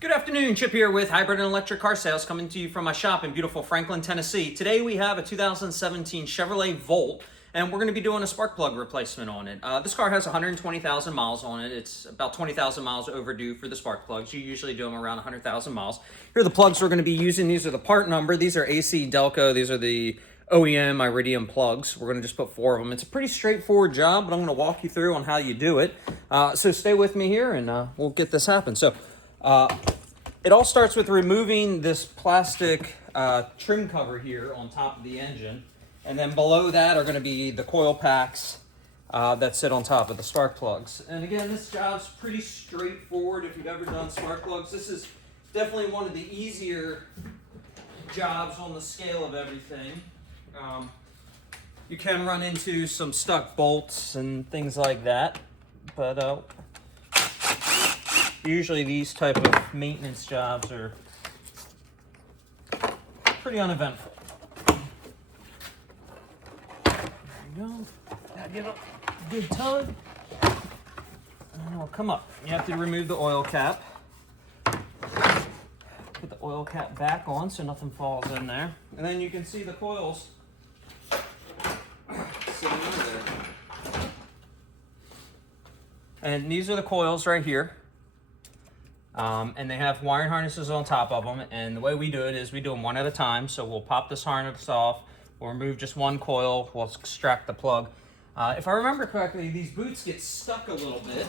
Good afternoon, Chip here with Hybrid and Electric Car Sales, coming to you from my shop in beautiful Franklin, Tennessee. Today we have a 2017 Chevrolet Volt, and we're going to be doing a spark plug replacement on it. This car has 120,000 miles on it. It's about 20,000 miles overdue for the spark plugs. You usually do them around 100,000 miles. Here are the plugs we're going to be using. These are the part number. These are AC Delco. These are the OEM Iridium plugs. We're going to just put 4 of them. It's a pretty straightforward job, but I'm going to walk you through on how you do it. So stay with me here, and we'll get this happen. It all starts with removing this plastic trim cover here on top of the engine, and then below that are going to be the coil packs that sit on top of the spark plugs. And again, this job's pretty straightforward if you've ever done spark plugs. This is definitely one of the easier jobs on the scale of everything. You can run into some stuck bolts and things like that, but usually these type of maintenance jobs are pretty uneventful. There you go. Gotta give it a good tug, and it'll come up. You have to remove the oil cap. Put the oil cap back on so nothing falls in there. And then you can see the coils sitting under there. And these are the coils right here. And they have wiring harnesses on top of them, and the way we do it is we do them one at a time. So we'll pop this harness off, we'll remove just one coil, we'll extract the plug. If I remember correctly, these boots get stuck a little bit,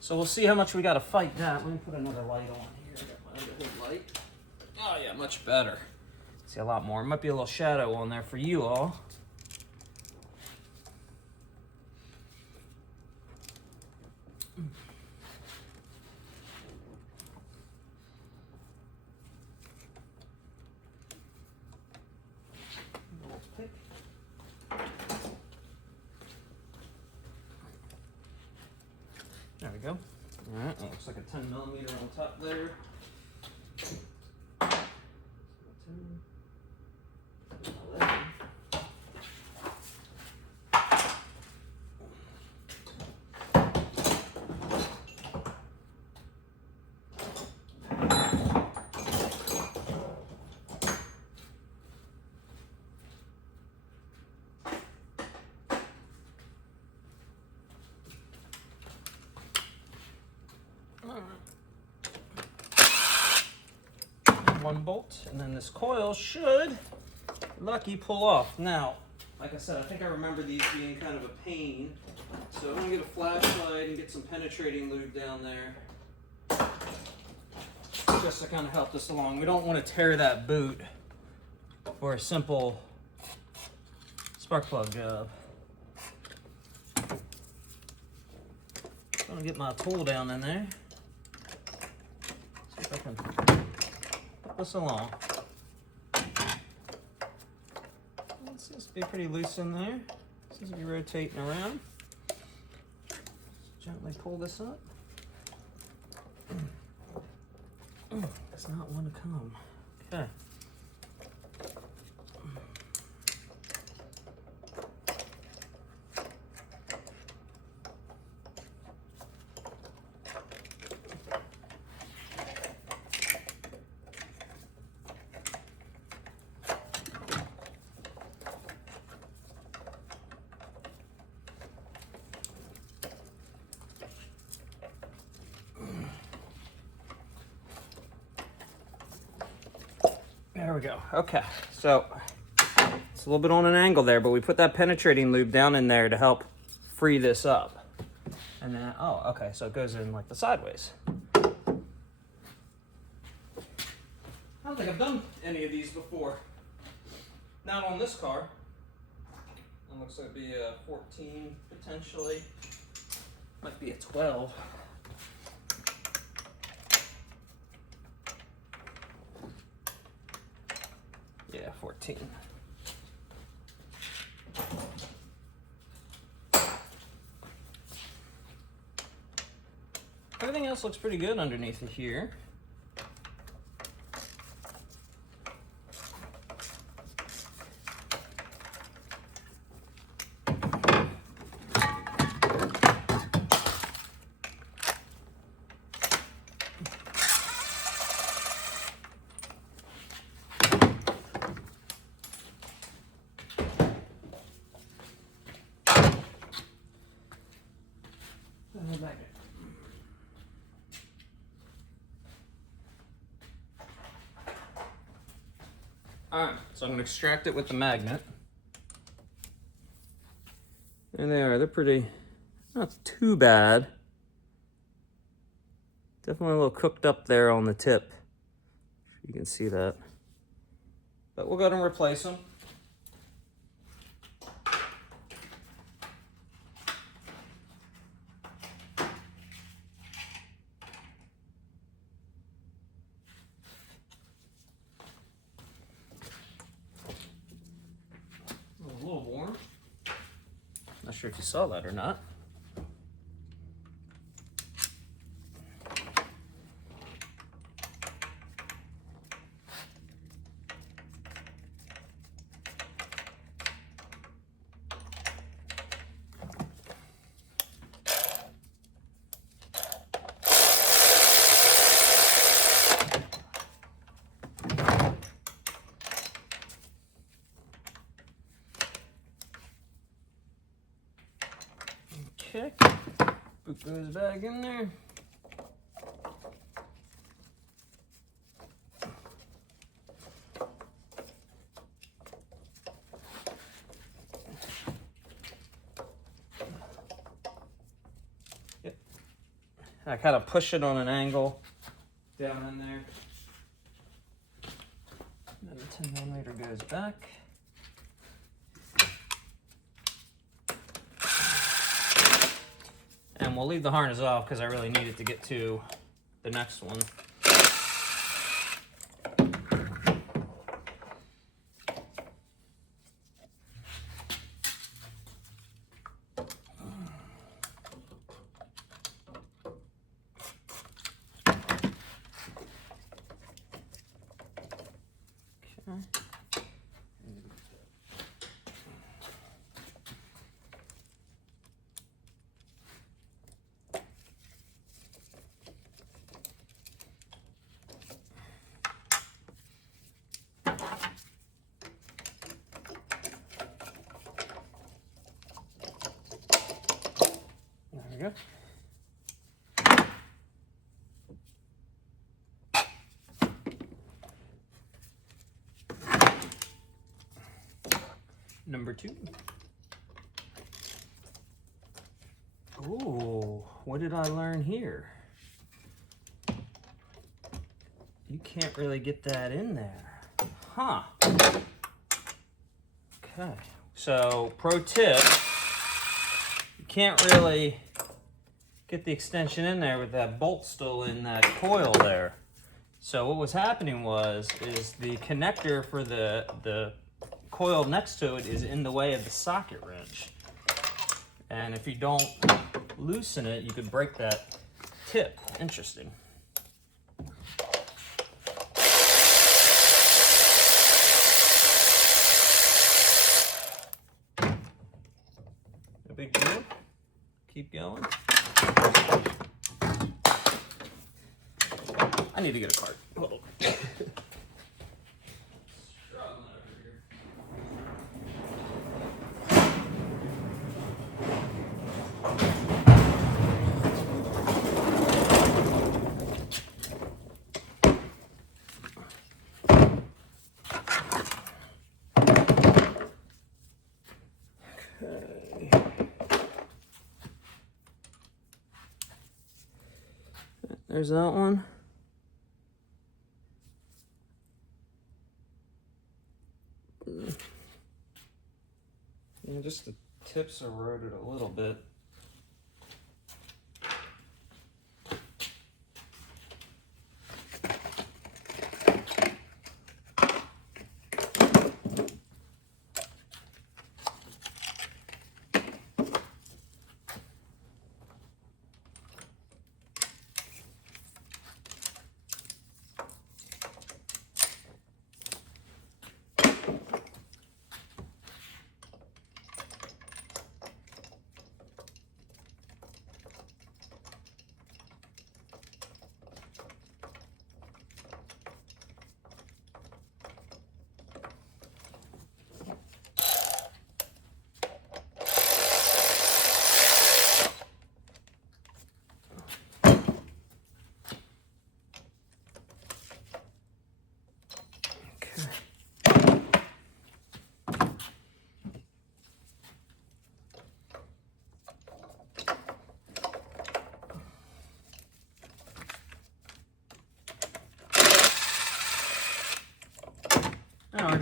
so we'll see how much we got to fight that. Let me put another light on here. I got my other light. Oh yeah, much better. See a lot more. Might be a little shadow on there for you all. There we go. All right, looks like a 10 millimeter on top there. 10, 11. One bolt, and then this coil should, lucky, pull off. Now, like I said, I think I remember these being kind of a pain, so I'm going to get a flashlight and get some penetrating lube down there just to kind of help this along. We don't want to tear that boot for a simple spark plug job. I'm going to get my tool down in there. See if I can this along. It seems to be pretty loose in there. Seems to be rotating around. Gently pull this up. Does not want to come. Okay. There we go. Okay, so it's a little bit on an angle there, but we put that penetrating lube down in there to help free this up. And then, oh, okay, so it goes in like the sideways. I don't think I've done any of these before. Not on this car. It looks like it'd be a 14 potentially. Might be a 12. Yeah, 14. Everything else looks pretty good underneath it here. Alright, so I'm going to extract it with the magnet. And they're pretty, not too bad. Definitely a little cooked up there on the tip. You can see that. But we'll go ahead and replace them. A little warm. Not sure if you saw that or not. Okay, boot goes back in there. Yep. I kind of push it on an angle down in there. Then the 10mm goes back. And we'll leave the harness off because I really need it to get to the next one. Okay. There we go. Number 2. Ooh, what did I learn here? You can't really get that in there. Huh. Okay. So, pro tip, you can't really get the extension in there with that bolt still in that coil there. So what was happening is the connector for the coil next to it is in the way of the socket wrench. And if you don't loosen it, you could break that tip. Interesting. No big deal. Keep going. I need to get a cart. Hold on. There's that one. Yeah, just the tips eroded a little bit.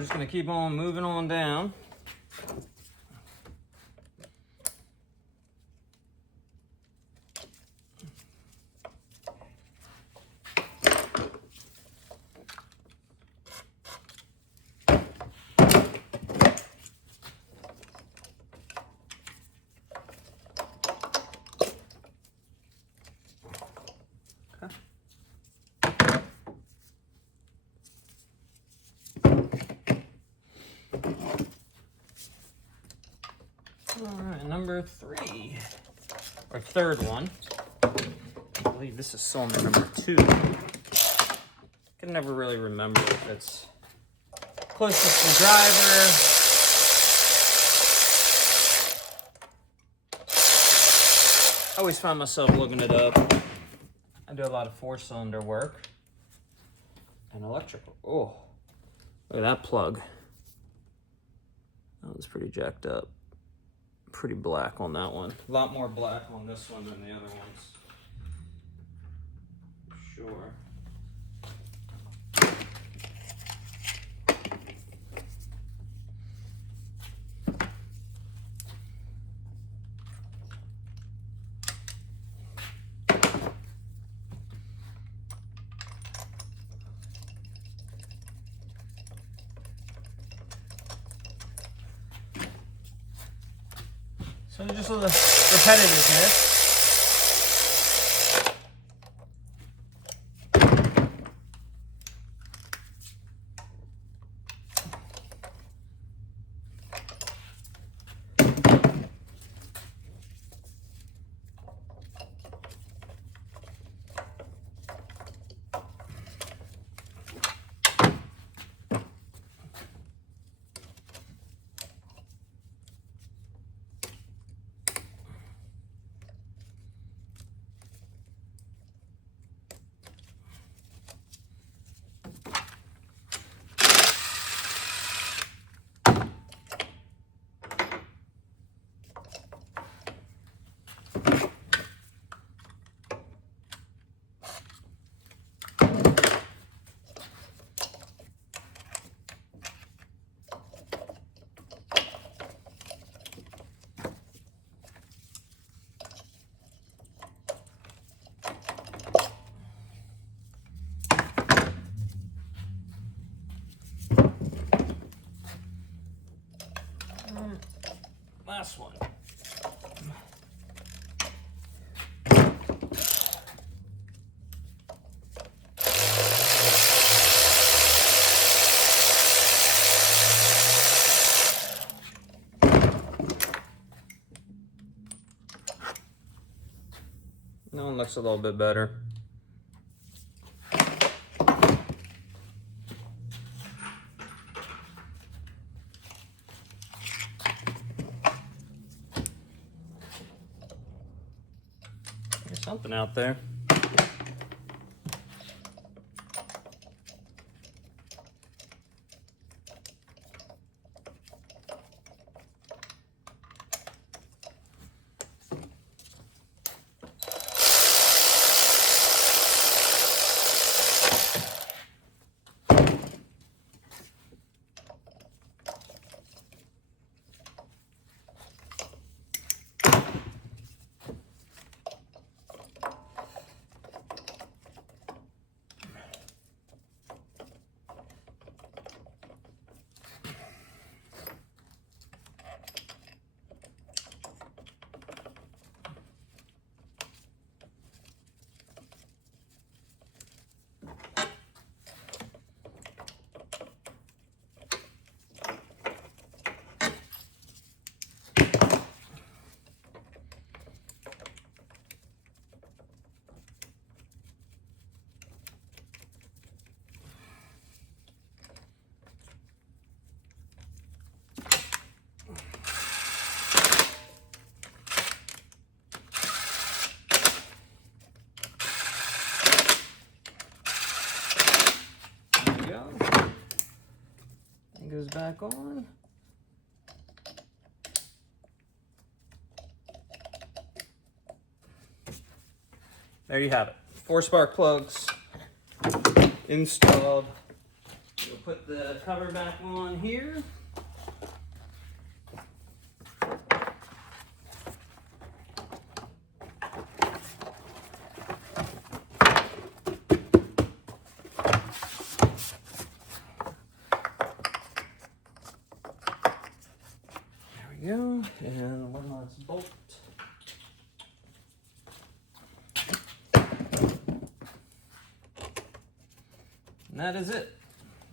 just gonna keep on moving on down. All right, number 3, or third one. I believe this is cylinder number 2. I can never really remember if it's closest to the driver. I always find myself looking it up. I do a lot of 4-cylinder work and electrical. Oh, look at that plug. That was pretty jacked up. Pretty black on that one. A lot more black on this one than the other ones. For sure. So just a little repetitiveness. Last one. That one looks a little bit better. There's something out there. Goes back on. There you have it. 4 spark plugs installed. put the cover back on here. There we go, and one last bolt. And that is it.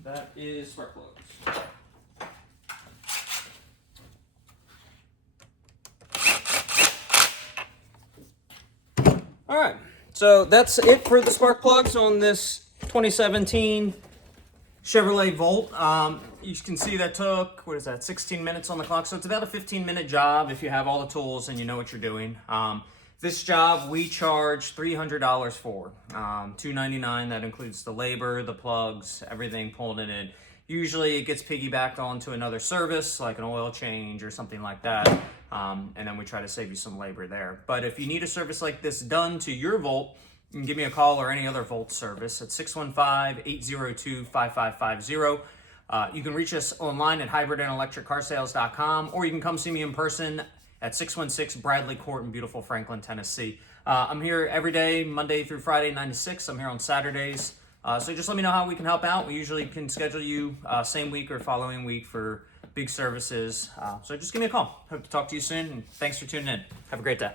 That is spark plugs. All right, so that's it for the spark plugs on this 2017 Chevrolet Volt. You can see that took, what is that, 16 minutes on the clock. So it's about a 15-minute job if you have all the tools and you know what you're doing. This job we charge $300 for, $299. That includes the labor, the plugs, everything pulled in it. Usually it gets piggybacked onto another service like an oil change or something like that, and then we try to save you some labor there. But if you need a service like this done to your Volt, you can give me a call or any other Volt service at 615-802-5550. You can reach us online at hybridandelectriccarsales.com, or you can come see me in person at 616 Bradley Court in beautiful Franklin, Tennessee. I'm here every day, Monday through Friday, 9 to 6. I'm here on Saturdays. So just let me know how we can help out. We usually can schedule you same week or following week for big services. So just give me a call. Hope to talk to you soon, and thanks for tuning in. Have a great day.